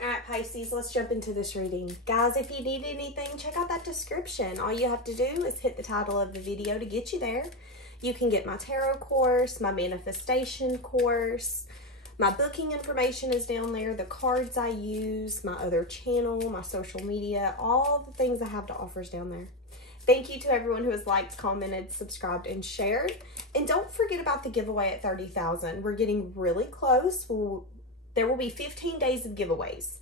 All right, Pisces, let's jump into this reading. Guys, if you need anything, check out that description. All you have to do is hit the title of the video to get you there. You can get my tarot course, my manifestation course. My booking information is down there. The cards I use, my other channel, my social media, all the things I have to offer is down there. Thank you to everyone who has liked, commented, subscribed, and shared. And don't forget about the giveaway at 30,000. We're getting really close. There will be 15 days of giveaways.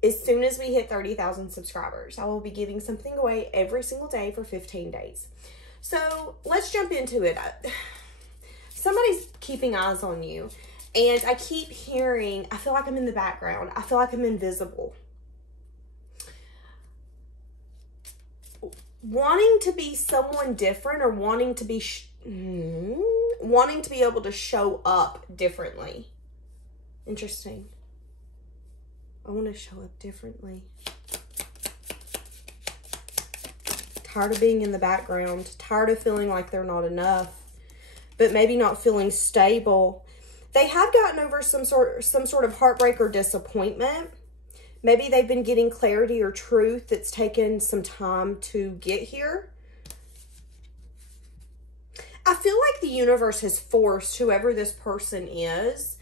As soon as we hit 30,000 subscribers, I will be giving something away every single day for 15 days. So let's jump into it. Somebody's keeping eyes on you. And I keep hearing, I feel like I'm in the background. I feel like I'm invisible. Wanting to be someone different, or wanting to be able to show up differently. Interesting. I want to show up differently. Tired of being in the background. Tired of feeling like they're not enough. But maybe not feeling stable. They have gotten over some sort of heartbreak or disappointment. Maybe they've been getting clarity or truth that's taken some time to get here. I feel like the universe has forced whoever this person is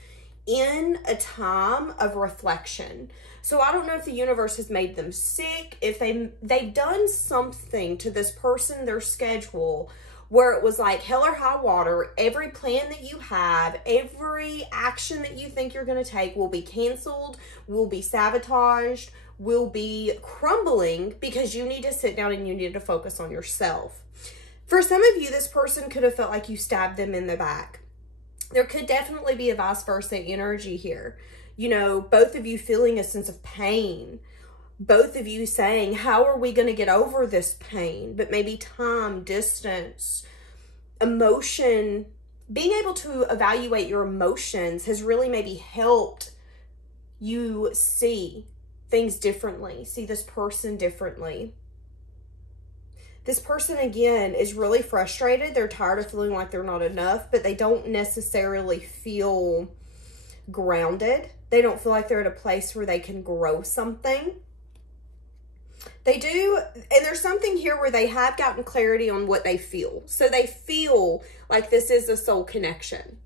in a time of reflection. So I don't know if the universe has made them sick, if they've done something to this person, their schedule, where it was like hell or high water. Every plan that you have, every action that you think you're going to take will be canceled, will be sabotaged, will be crumbling, because you need to sit down and you need to focus on yourself. For some of you, this person could have felt like you stabbed them in the back. There could definitely be a vice versa energy here. You know, both of you feeling a sense of pain. Both of you saying, how are we going to get over this pain? But maybe time, distance, emotion, being able to evaluate your emotions has really maybe helped you see things differently, see this person differently. This person, again, is really frustrated. They're tired of feeling like they're not enough, but they don't necessarily feel grounded. They don't feel like they're at a place where they can grow something. They do, and there's something here where they have gotten clarity on what they feel. So they feel like this is a soul connection,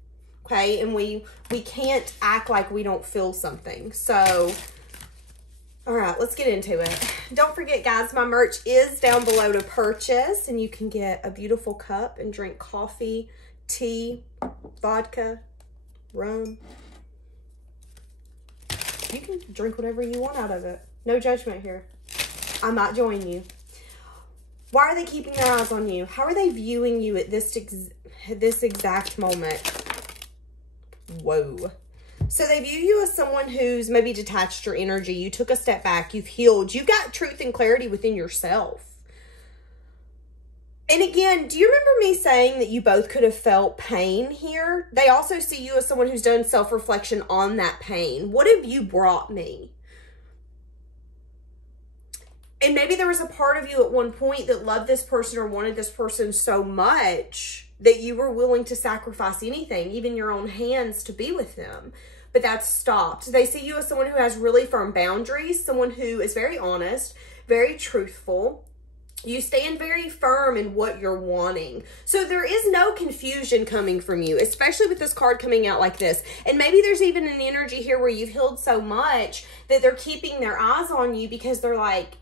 okay? And we can't act like we don't feel something. So, all right, let's get into it. Don't forget, guys, my merch is down below to purchase, and you can get a beautiful cup and drink coffee, tea, vodka, rum. You can drink whatever you want out of it. No judgment here. I might join you. Why are they keeping their eyes on you? How are they viewing you at this exact moment? Whoa. So they view you as someone who's maybe detached your energy. You took a step back. You've healed. You got truth and clarity within yourself. And again, do you remember me saying that you both could have felt pain here? They also see you as someone who's done self-reflection on that pain. What have you brought me? And maybe there was a part of you at one point that loved this person or wanted this person so much that you were willing to sacrifice anything, even your own hands, to be with them. But that's stopped. They see you as someone who has really firm boundaries, someone who is very honest, very truthful. You stand very firm in what you're wanting. So there is no confusion coming from you, especially with this card coming out like this. And maybe there's even an energy here where you've healed so much that they're keeping their eyes on you because they're like,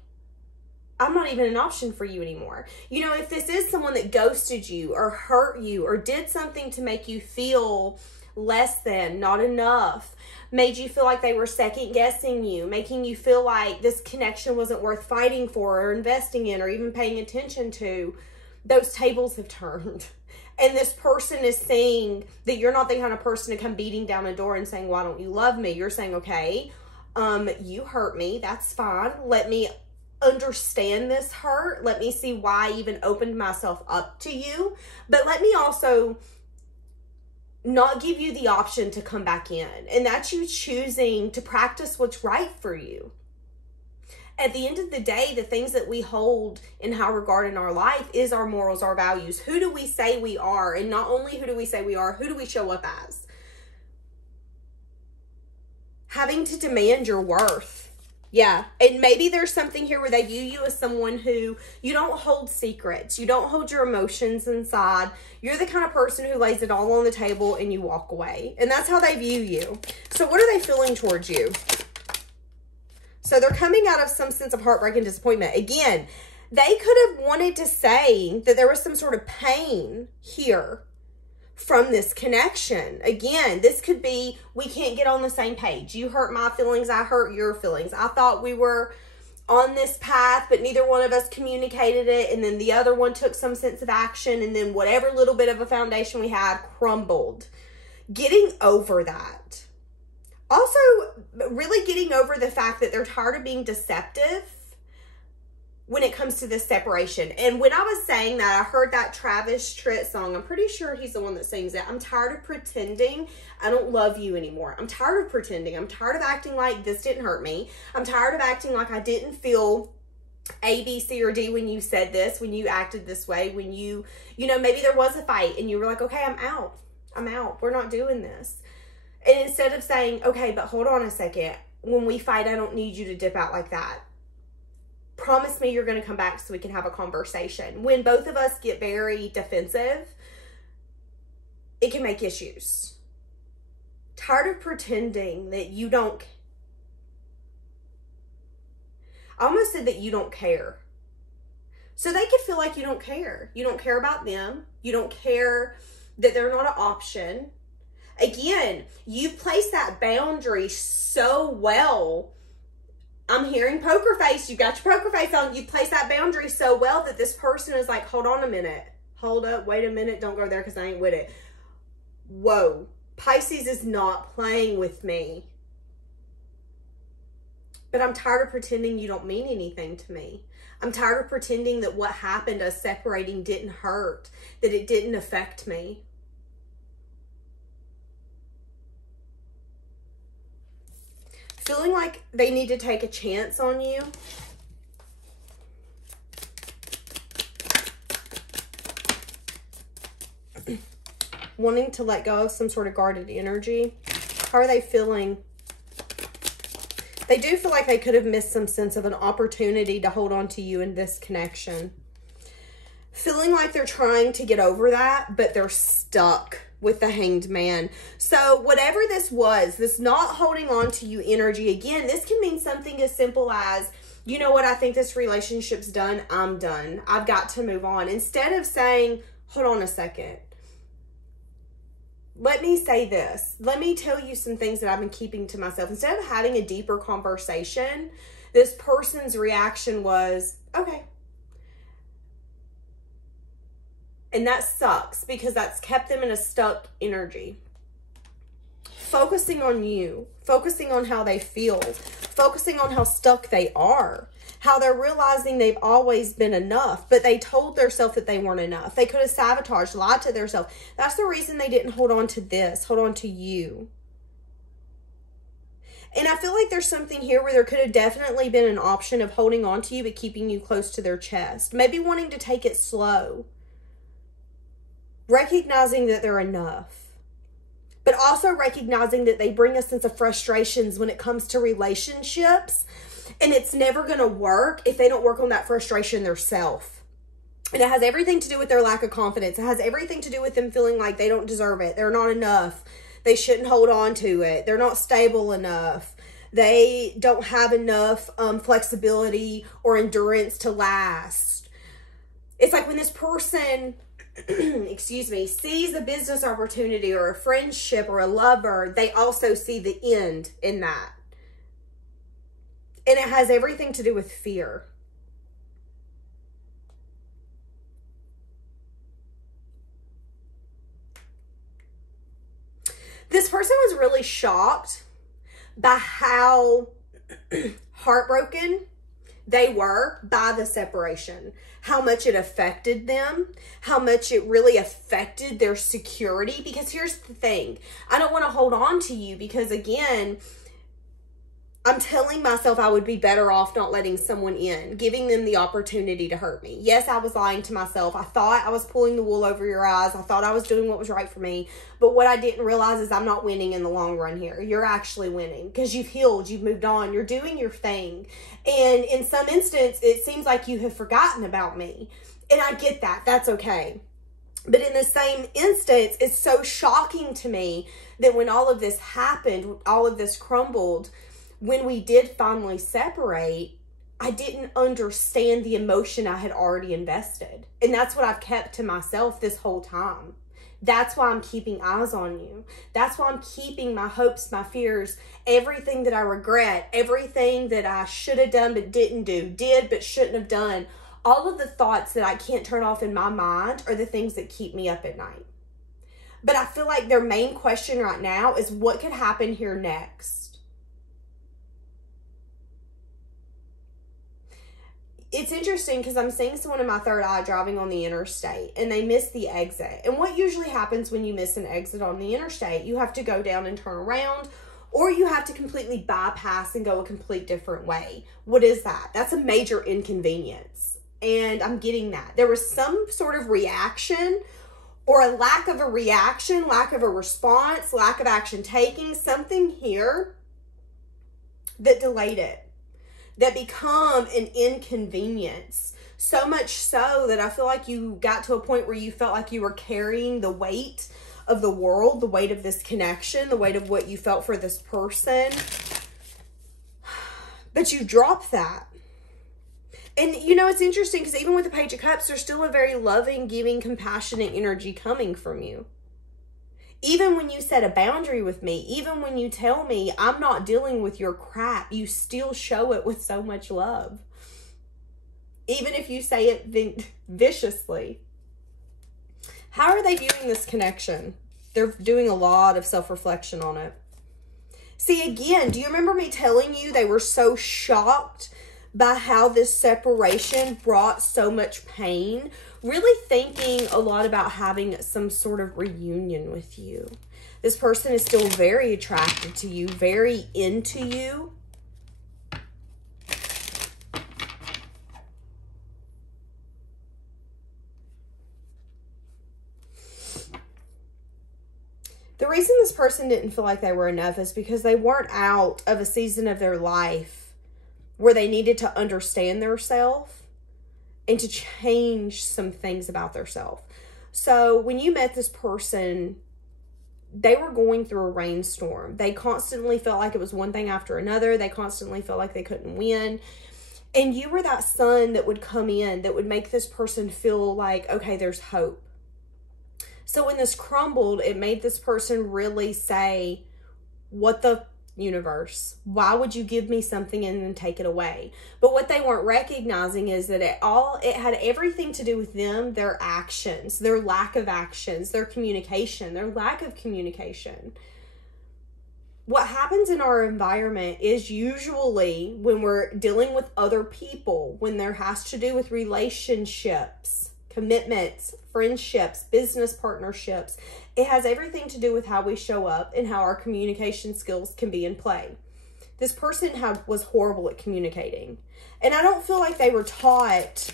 I'm not even an option for you anymore. You know, if this is someone that ghosted you or hurt you or did something to make you feel less than, not enough, made you feel like they were second guessing you, making you feel like this connection wasn't worth fighting for or investing in or even paying attention to, those tables have turned. And this person is saying that you're not the kind of person to come beating down a door and saying, why don't you love me? You're saying, okay, you hurt me. That's fine. Let me understand this hurt. Let me see why I even opened myself up to you. But let me also not give you the option to come back in. And that's you choosing to practice what's right for you. At the end of the day, the things that we hold in high regard in our life is our morals, our values. Who do we say we are? And not only who do we say we are, who do we show up as? having to demand your worth. Yeah, and maybe there's something here where they view you as someone who you don't hold secrets. You don't hold your emotions inside. You're the kind of person who lays it all on the table and you walk away. And that's how they view you. So what are they feeling towards you? So they're coming out of some sense of heartbreak and disappointment. Again, they could have wanted to say that there was some sort of pain here from this connection. Again, this could be, we can't get on the same page. You hurt my feelings, I hurt your feelings. I thought we were on this path, but neither one of us communicated it, and then the other one took some sense of action, and then whatever little bit of a foundation we had crumbled. Getting over that. Also, really getting over the fact that they're tired of being deceptive when it comes to this separation. And when I was saying that, I heard that Travis Tritt song. I'm pretty sure he's the one that sings it. I'm tired of pretending I don't love you anymore. I'm tired of pretending. I'm tired of acting like this didn't hurt me. I'm tired of acting like I didn't feel A, B, C, or D when you said this, when you acted this way, when you know, maybe there was a fight and you were like, okay, I'm out. I'm out. We're not doing this. And instead of saying, okay, but hold on a second. When we fight, I don't need you to dip out like that. Promise me you're going to come back so we can have a conversation. When both of us get very defensive, it can make issues. Tired of pretending that you don't. I almost said that you don't care. So they could feel like you don't care. You don't care about them. You don't care that they're not an option. Again, you've placed that boundary so well. I'm hearing poker face. You got your poker face on. You place that boundary so well that this person is like, hold on a minute. Hold up. Wait a minute. Don't go there because I ain't with it. Whoa. Pisces is not playing with me. But I'm tired of pretending you don't mean anything to me. I'm tired of pretending that what happened, us separating, didn't hurt. That it didn't affect me. Feeling like they need to take a chance on you. Wanting to let go of some sort of guarded energy. How are they feeling? They do feel like they could have missed some sense of an opportunity to hold on to you in this connection. Feeling like they're trying to get over that, but they're stuck with the Hanged Man. So whatever this was, this not holding on to you energy, again, this can mean something as simple as, you know what, I think this relationship's done. I'm done. I've got to move on. Instead of saying, hold on a second. Let me say this. Let me tell you some things that I've been keeping to myself. Instead of having a deeper conversation, this person's reaction was, okay. And that sucks because that's kept them in a stuck energy. Focusing on you, focusing on how they feel, focusing on how stuck they are, how they're realizing they've always been enough, but they told themselves that they weren't enough. They could have sabotaged, lied to themselves. That's the reason they didn't hold on to this, hold on to you. And I feel like there's something here where there could have definitely been an option of holding on to you, but keeping you close to their chest. Maybe wanting to take it slow. Recognizing that they're enough, but also recognizing that they bring a sense of frustrations when it comes to relationships, and it's never going to work if they don't work on that frustration themselves. And it has everything to do with their lack of confidence. It has everything to do with them feeling like they don't deserve it. They're not enough. They shouldn't hold on to it. They're not stable enough. They don't have enough flexibility or endurance to last. It's like when this person excuse me, sees a business opportunity or a friendship or a lover, they also see the end in that. And it has everything to do with fear. This person was really shocked by how heartbroken they were by the separation, how much it affected them, how much it really affected their security. Because here's the thing, I don't want to hold on to you because, again, I'm telling myself I would be better off not letting someone in, giving them the opportunity to hurt me. Yes, I was lying to myself. I thought I was pulling the wool over your eyes. I thought I was doing what was right for me. But what I didn't realize is I'm not winning in the long run here. You're actually winning because you've healed. You've moved on. You're doing your thing. And in some instance, it seems like you have forgotten about me. And I get that. That's okay. But in the same instance, it's so shocking to me that when all of this happened, all of this crumbled, when we did finally separate, I didn't understand the emotion I had already invested. And that's what I've kept to myself this whole time. That's why I'm keeping eyes on you. That's why I'm keeping my hopes, my fears, everything that I regret, everything that I should have done but didn't do, did but shouldn't have done. All of the thoughts that I can't turn off in my mind are the things that keep me up at night. But I feel like their main question right now is what could happen here next? It's interesting because I'm seeing someone in my third eye driving on the interstate and they miss the exit. And what usually happens when you miss an exit on the interstate, you have to go down and turn around, or you have to completely bypass and go a complete different way. What is that? That's a major inconvenience. And I'm getting that. There was some sort of reaction or a lack of a reaction, lack of a response, lack of action taking, something here that delayed it, that become an inconvenience. So much so that I feel like you got to a point where you felt like you were carrying the weight of the world, the weight of this connection, the weight of what you felt for this person. But you dropped that. And you know, it's interesting because even with the Page of Cups, there's still a very loving, giving, compassionate energy coming from you. Even when you set a boundary with me, even when you tell me I'm not dealing with your crap, you still show it with so much love. Even if you say it viciously. How are they viewing this connection? They're doing a lot of self-reflection on it. See, again, do you remember me telling you they were so shocked by how this separation brought so much pain? Really thinking a lot about having some sort of reunion with you. This person is still very attracted to you, very into you. The reason this person didn't feel like they were enough is because they weren't out of a season of their life where they needed to understand themselves and to change some things about themselves. So when you met this person, they were going through a rainstorm. They constantly felt like it was one thing after another. They constantly felt like they couldn't win. And you were that sun that would come in, that would make this person feel like, okay, there's hope. So when this crumbled, it made this person really say, what the universe? Why would you give me something and then take it away? But what they weren't recognizing is that it had everything to do with them, their actions, their lack of actions, their communication, their lack of communication. What happens in our environment is usually when we're dealing with other people, when there has to do with relationships, commitments, friendships, business partnerships, it has everything to do with how we show up and how our communication skills can be in play. This person was horrible at communicating. And I don't feel like they were taught.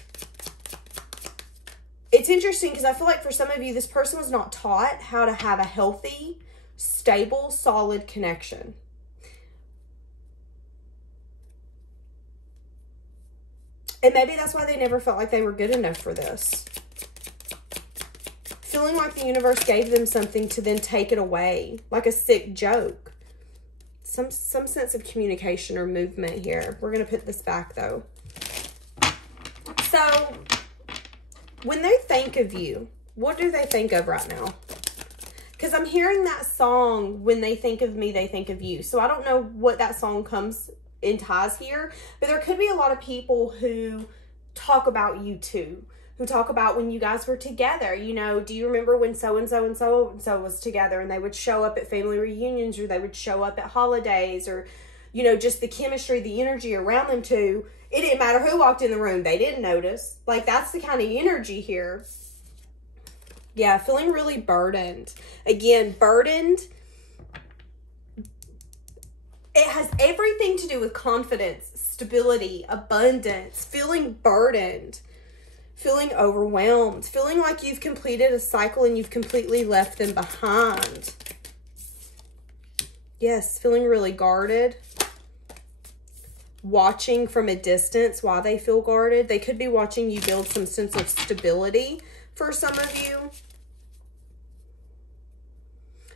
It's interesting because I feel like for some of you, this person was not taught how to have a healthy, stable, solid connection. And maybe that's why they never felt like they were good enough for this. Feeling like the universe gave them something to then take it away, like a sick joke. Some sense of communication or movement here. We're going to put this back, though. So, when they think of you, what do they think of right now? Because I'm hearing that song, when they think of me, they think of you. So, I don't know what that song comes in ties here, but there could be a lot of people who talk about you too, who talk about when you guys were together. You know, do you remember when so-and-so and so-and-so was together, and they would show up at family reunions, or they would show up at holidays, or, you know, just the chemistry, the energy around them two. It didn't matter who walked in the room. They didn't notice. Like, that's the kind of energy here. Yeah, feeling really burdened. Again, burdened. It has everything to do with confidence, stability, abundance, feeling burdened, feeling overwhelmed, feeling like you've completed a cycle and you've completely left them behind. Yes, feeling really guarded. Watching from a distance while they feel guarded. They could be watching you build some sense of stability for some of you.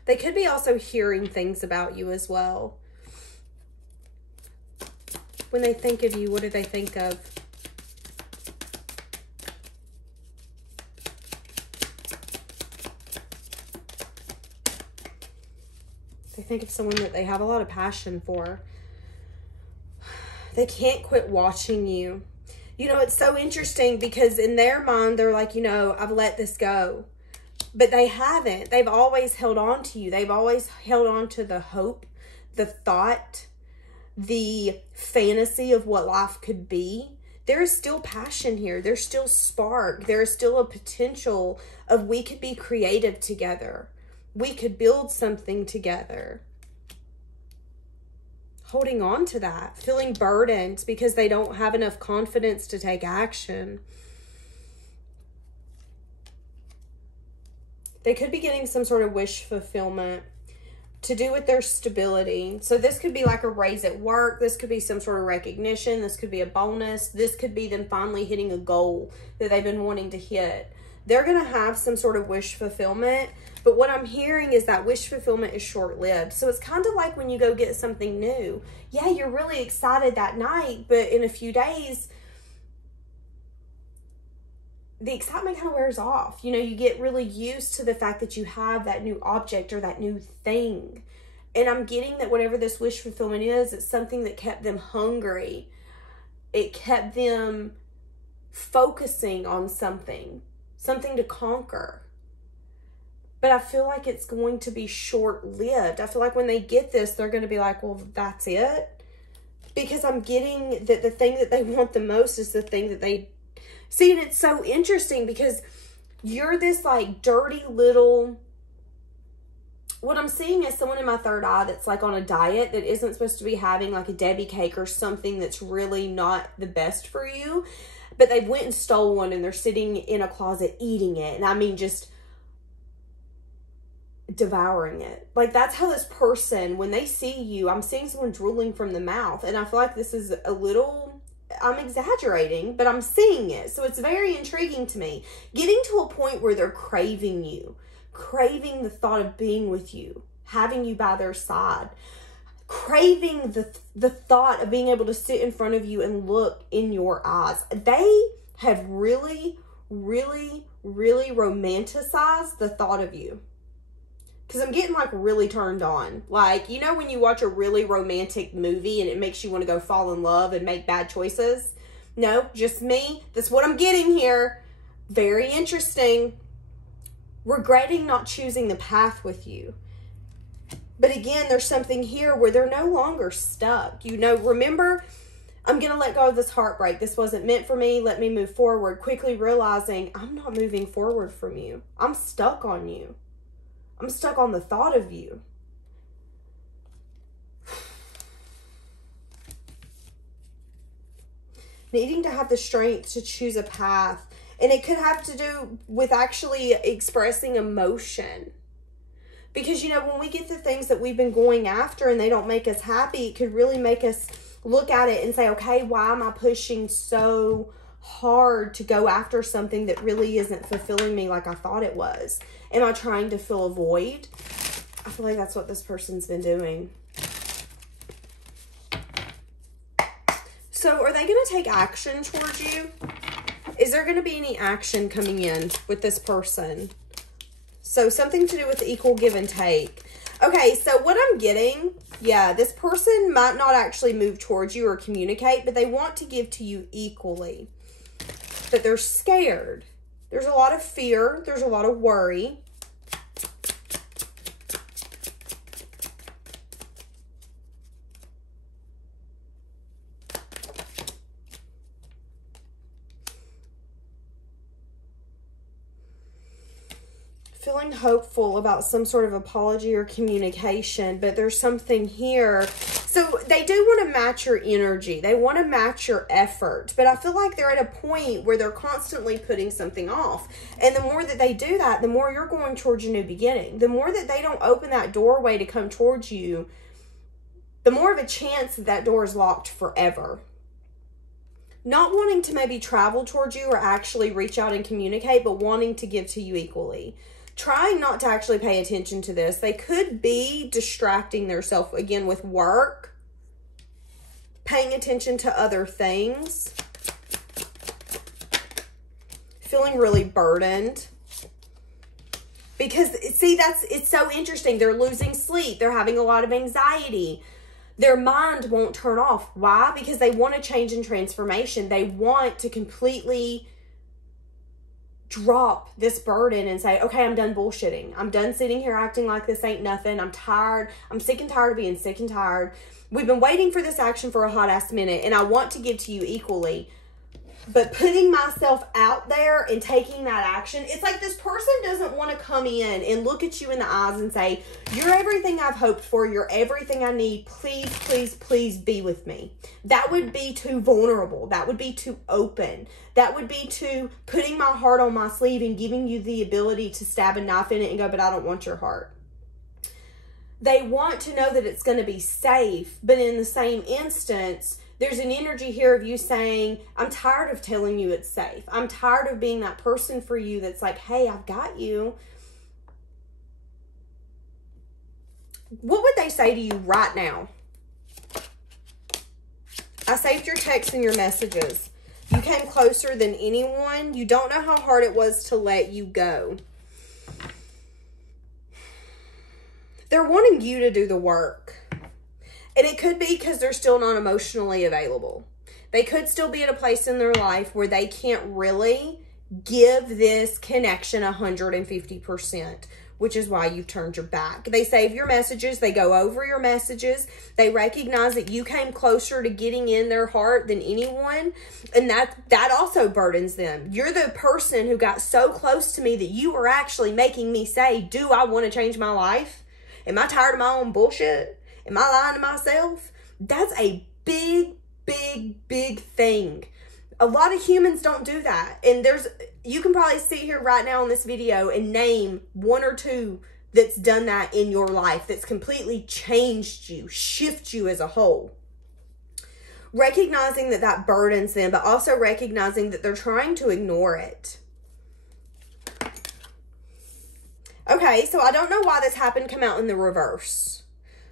They could be also hearing things about you as well. When they think of you, what do they think of? They think of someone that they have a lot of passion for. They can't quit watching you. You know, it's so interesting because in their mind, they're like, you know, I've let this go. But they haven't. They've always held on to you. They've always held on to the hope, the thought, the fantasy of what life could be. There is still passion here. There's still spark. There is still a potential of we could be creative together. We could build something together. Holding on to that, feeling burdened because they don't have enough confidence to take action. They could be getting some sort of wish fulfillment to do with their stability. So this could be like a raise at work. This could be some sort of recognition. This could be a bonus. This could be them finally hitting a goal that they've been wanting to hit. They're going to have some sort of wish fulfillment. But what I'm hearing is that wish fulfillment is short-lived. So it's kind of like when you go get something new. Yeah, you're really excited that night, but in a few days, the excitement kind of wears off. You know, you get really used to the fact that you have that new object or that new thing. And I'm getting that whatever this wish fulfillment is, it's something that kept them hungry. It kept them focusing on something to conquer. But I feel like it's going to be short-lived. I feel like when they get this, they're going to be like, well, that's it. Because I'm getting that the thing that they want the most is the thing that they see. And it's so interesting because you're this like dirty little, what I'm seeing is someone in my third eye that's like on a diet that isn't supposed to be having like a Debbie cake or something that's really not the best for you. But they went and stole one and they're sitting in a closet eating it. And I mean, just devouring it. Like that's how this person, when they see you, I'm seeing someone drooling from the mouth. And I feel like this is a little, I'm exaggerating, but I'm seeing it. So it's very intriguing to me. Getting to a point where they're craving you, craving the thought of being with you, having you by their side, craving the thought of being able to sit in front of you and look in your eyes. They have really, really, really romanticized the thought of you. Because I'm getting like really turned on. Like, you know when you watch a really romantic movie and it makes you want to go fall in love and make bad choices? No, just me. That's what I'm getting here. Very interesting. Regretting not choosing the path with you. But again, there's something here where they're no longer stuck. You know, remember, I'm going to let go of this heartbreak. This wasn't meant for me. Let me move forward. Quickly realizing I'm not moving forward from you. I'm stuck on you. I'm stuck on the thought of you. Needing to have the strength to choose a path. And it could have to do with actually expressing emotion. Because, you know, when we get the things that we've been going after and they don't make us happy, it could really make us look at it and say, okay, why am I pushing so hard to go after something that really isn't fulfilling me like I thought it was? Am I trying to fill a void? I feel like that's what this person's been doing. So are they going to take action towards you? Is there going to be any action coming in with this person? So something to do with equal give and take. Okay, so what I'm getting, yeah, this person might not actually move towards you or communicate, but they want to give to you equally. But they're scared. There's a lot of fear. There's a lot of worry. Feeling hopeful about some sort of apology or communication, but there's something here. So they do want to match your energy. They want to match your effort. But I feel like they're at a point where they're constantly putting something off. And the more that they do that, the more you're going towards a new beginning. The more that they don't open that doorway to come towards you, the more of a chance that that door is locked forever. Not wanting to maybe travel towards you or actually reach out and communicate, but wanting to give to you equally. Trying not to actually pay attention to this. They could be distracting themselves again with work, paying attention to other things, feeling really burdened. Because, see, it's so interesting. They're losing sleep. They're having a lot of anxiety. Their mind won't turn off. Why? Because they want to change and transformation. They want to completely drop this burden and say, okay, I'm done bullshitting. I'm done sitting here acting like this ain't nothing. I'm tired. I'm sick and tired of being sick and tired. We've been waiting for this action for a hot ass minute, and I want to give to you equally. But putting myself out there and taking that action, it's like this person doesn't want to come in and look at you in the eyes and say, you're everything I've hoped for. You're everything I need. Please, please, please be with me. That would be too vulnerable. That would be too open. That would be too putting my heart on my sleeve and giving you the ability to stab a knife in it and go, but I don't want your heart. They want to know that it's going to be safe, but in the same instance, there's an energy here of you saying, I'm tired of telling you it's safe. I'm tired of being that person for you that's like, hey, I've got you. What would they say to you right now? I saved your texts and your messages. You came closer than anyone. You don't know how hard it was to let you go. They're wanting you to do the work. And it could be because they're still not emotionally available. They could still be at a place in their life where they can't really give this connection 150%, which is why you've turned your back. They save your messages. They go over your messages. They recognize that you came closer to getting in their heart than anyone. And that also burdens them. You're the person who got so close to me that you were actually making me say, do I want to change my life? Am I tired of my own bullshit? Am I lying to myself? That's a big, big, big thing. A lot of humans don't do that. And you can probably sit here right now in this video and name one or two that's done that in your life, that's completely changed you, shift you as a whole. Recognizing that that burdens them, but also recognizing that they're trying to ignore it. Okay, so I don't know why this happened come out in the reverse.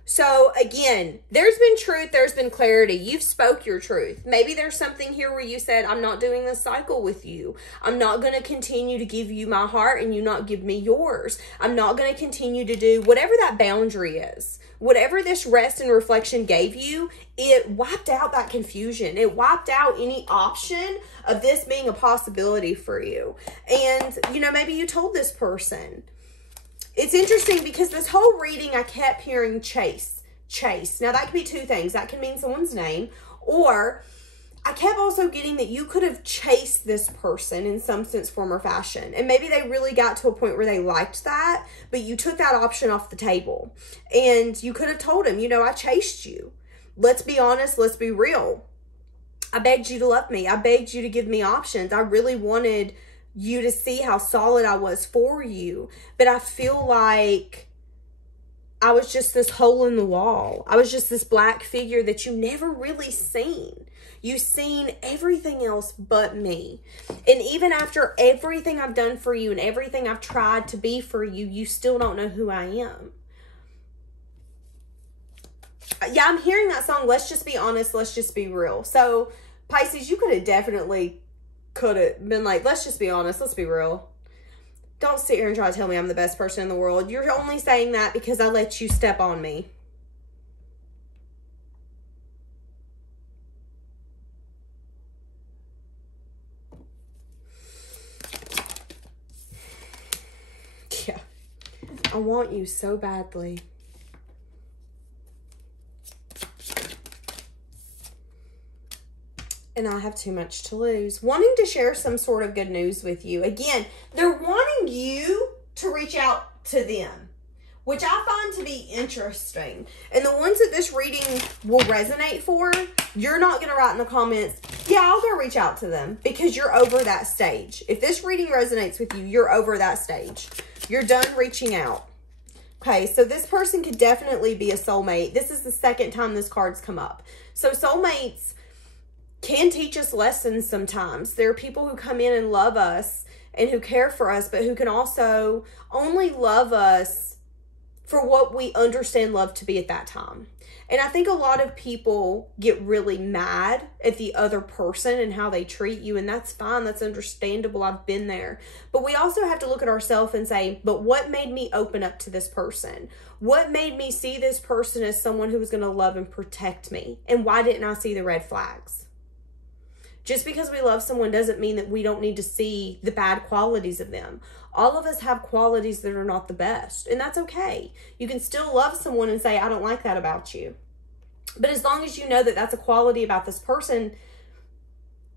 So again, there's been truth, there's been clarity. You've spoke your truth. Maybe there's something here where you said, I'm not doing this cycle with you. I'm not going to continue to give you my heart and you not give me yours. I'm not going to continue to do whatever that boundary is. Whatever this rest and reflection gave you, it wiped out that confusion. It wiped out any option of this being a possibility for you. And, you know, maybe you told this person. It's interesting because this whole reading, I kept hearing chase. Now, that could be two things. That can mean someone's name. Or I kept also getting that you could have chased this person in some sense, form, or fashion. And maybe they really got to a point where they liked that, but you took that option off the table. And you could have told him, you know, I chased you. Let's be honest. Let's be real. I begged you to love me. I begged you to give me options. I really wanted you to see how solid I was for you. But I feel like I was just this hole in the wall. I was just this black figure that you never really seen. You've seen everything else but me. And even after everything I've done for you and everything I've tried to be for you, you still don't know who I am. Yeah, I'm hearing that song, Let's Just Be Honest, Let's Just Be Real. So, Pisces, you could have definitely could have been like, let's just be honest, let's be real. Don't sit here and try to tell me I'm the best person in the world. You're only saying that because I let you step on me. Yeah. I want you so badly. And I have too much to lose. Wanting to share some sort of good news with you. Again, they're wanting you to reach out to them. which I find to be interesting. And the ones that this reading will resonate for, you're not going to write in the comments, yeah, I'll go reach out to them, because you're over that stage. If this reading resonates with you, you're over that stage. You're done reaching out. Okay, so this person could definitely be a soulmate. This is the second time this card's come up. So soulmates can teach us lessons sometimes. There are people who come in and love us and who care for us, but who can also only love us for what we understand love to be at that time. And I think a lot of people get really mad at the other person and how they treat you, and that's fine. That's understandable. I've been there. But we also have to look at ourselves and say, but what made me open up to this person? What made me see this person as someone who was going to love and protect me? And why didn't I see the red flags? Just because we love someone doesn't mean that we don't need to see the bad qualities of them. All of us have qualities that are not the best, and that's okay. You can still love someone and say, I don't like that about you. But as long as you know that that's a quality about this person,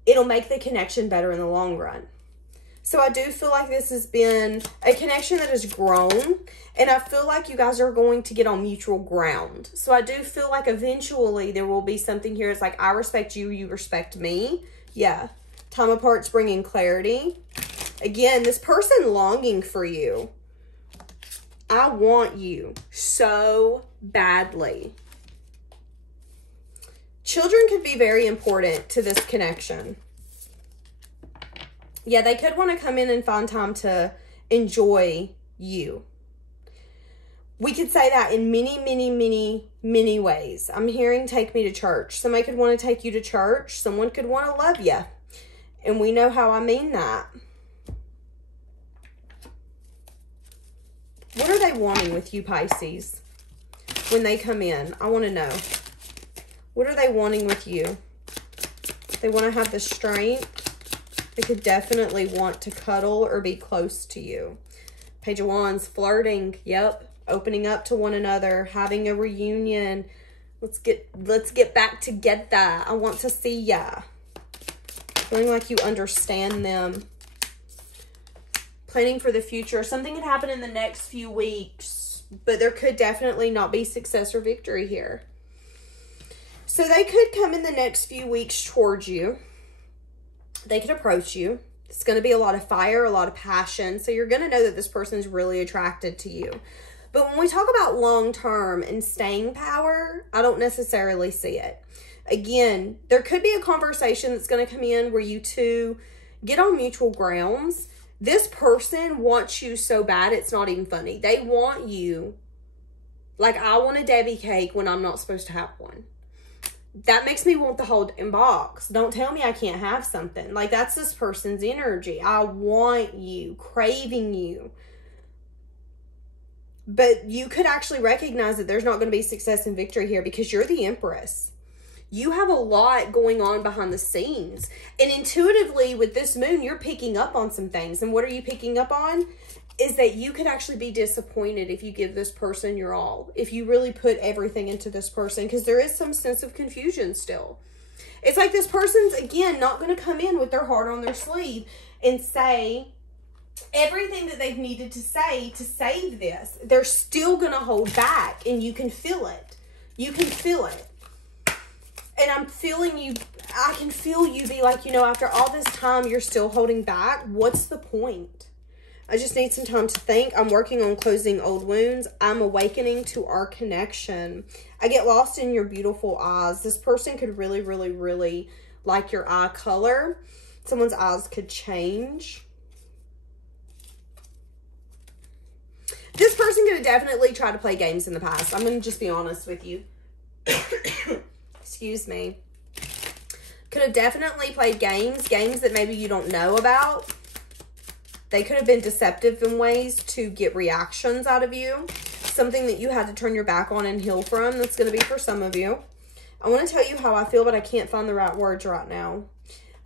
it'll make the connection better in the long run. So I do feel like this has been a connection that has grown, and I feel like you guys are going to get on mutual ground. So I do feel like eventually there will be something here. It's like, I respect you, you respect me. Yeah. Time apart's bringing clarity. Again, this person longing for you. I want you so badly. Children could be very important to this connection. Yeah, they could want to come in and find time to enjoy you. We could say that in many ways. I'm hearing take me to church. Somebody could want to take you to church. Someone could want to love you. And we know how I mean that. What are they wanting with you, Pisces? When they come in, I want to know. What are they wanting with you? They want to have the strength. They could definitely want to cuddle or be close to you. Page of Wands, flirting. Yep. Opening up to one another, having a reunion. Let's get back together. I want to see ya. Feeling like you understand them. Planning for the future. Something could happen in the next few weeks, but there could definitely not be success or victory here. So they could come in the next few weeks towards you. They could approach you. It's going to be a lot of fire, a lot of passion. So you're going to know that this person is really attracted to you. But when we talk about long-term and staying power, I don't necessarily see it. Again, there could be a conversation that's going to come in where you two get on mutual grounds. This person wants you so bad, it's not even funny. They want you like I want a Debbie cake when I'm not supposed to have one. That makes me want the whole box. Don't tell me I can't have something. Like, that's this person's energy. I want you, craving you. But you could actually recognize that there's not going to be success and victory here because you're the Empress. You have a lot going on behind the scenes. And intuitively, with this moon, you're picking up on some things. And what are you picking up on? Is that you could actually be disappointed if you give this person your all. If you really put everything into this person. Because there is some sense of confusion still. It's like this person's, again, not going to come in with their heart on their sleeve and say everything that they've needed to say to save this. They're still going to hold back. And you can feel it. You can feel it. And I'm feeling you, I can feel you be like, you know, after all this time, you're still holding back. What's the point? I just need some time to think. I'm working on closing old wounds. I'm awakening to our connection. I get lost in your beautiful eyes. This person could really, really, really like your eye color. Someone's eyes could change. This person could have definitely tried to play games in the past. I'm going to just be honest with you. Excuse me. Could have definitely played games that maybe you don't know about. They could have been deceptive in ways to get reactions out of you. Something that you had to turn your back on and heal from. That's going to be for some of you. I want to tell you how I feel, but I can't find the right words right now.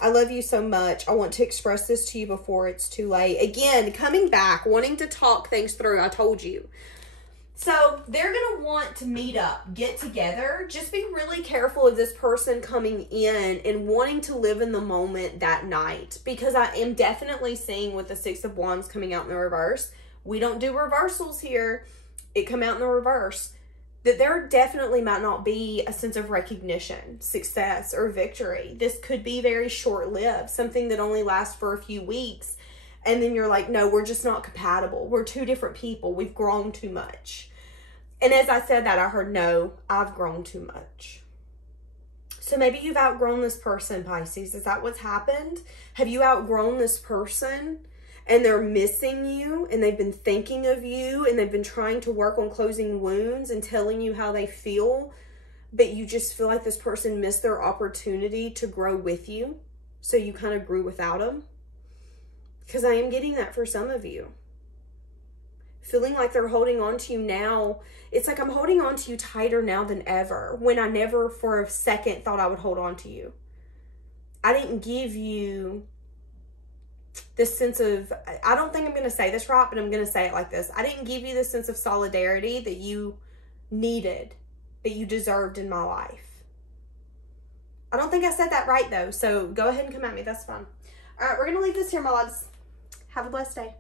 I love you so much. I want to express this to you before it's too late. Again, coming back, wanting to talk things through. I told you. So they're going to want to meet up, get together. Just be really careful of this person coming in and wanting to live in the moment that night. Because I am definitely seeing with the Six of Wands coming out in the reverse. We don't do reversals here. it come out in the reverse, that there definitely might not be a sense of recognition, success, or victory. This could be very short-lived, something that only lasts for a few weeks. And then you're like, no, we're just not compatible. We're two different people. We've grown too much. And as I said that, I heard, no, I've grown too much. So maybe you've outgrown this person, Pisces. Is that what's happened? Have you outgrown this person and they're missing you and they've been thinking of you and they've been trying to work on closing wounds and telling you how they feel, but you just feel like this person missed their opportunity to grow with you, so you kind of grew without them? Because I am getting that for some of you. Feeling like they're holding on to you now. It's like I'm holding on to you tighter now than ever, when I never for a second thought I would hold on to you. I didn't give you this sense of, I don't think I'm going to say this right, but I'm going to say it like this. I didn't give you the sense of solidarity that you needed, that you deserved in my life. I don't think I said that right though, so go ahead and come at me. That's fine. All right, we're going to leave this here, my loves. Have a blessed day.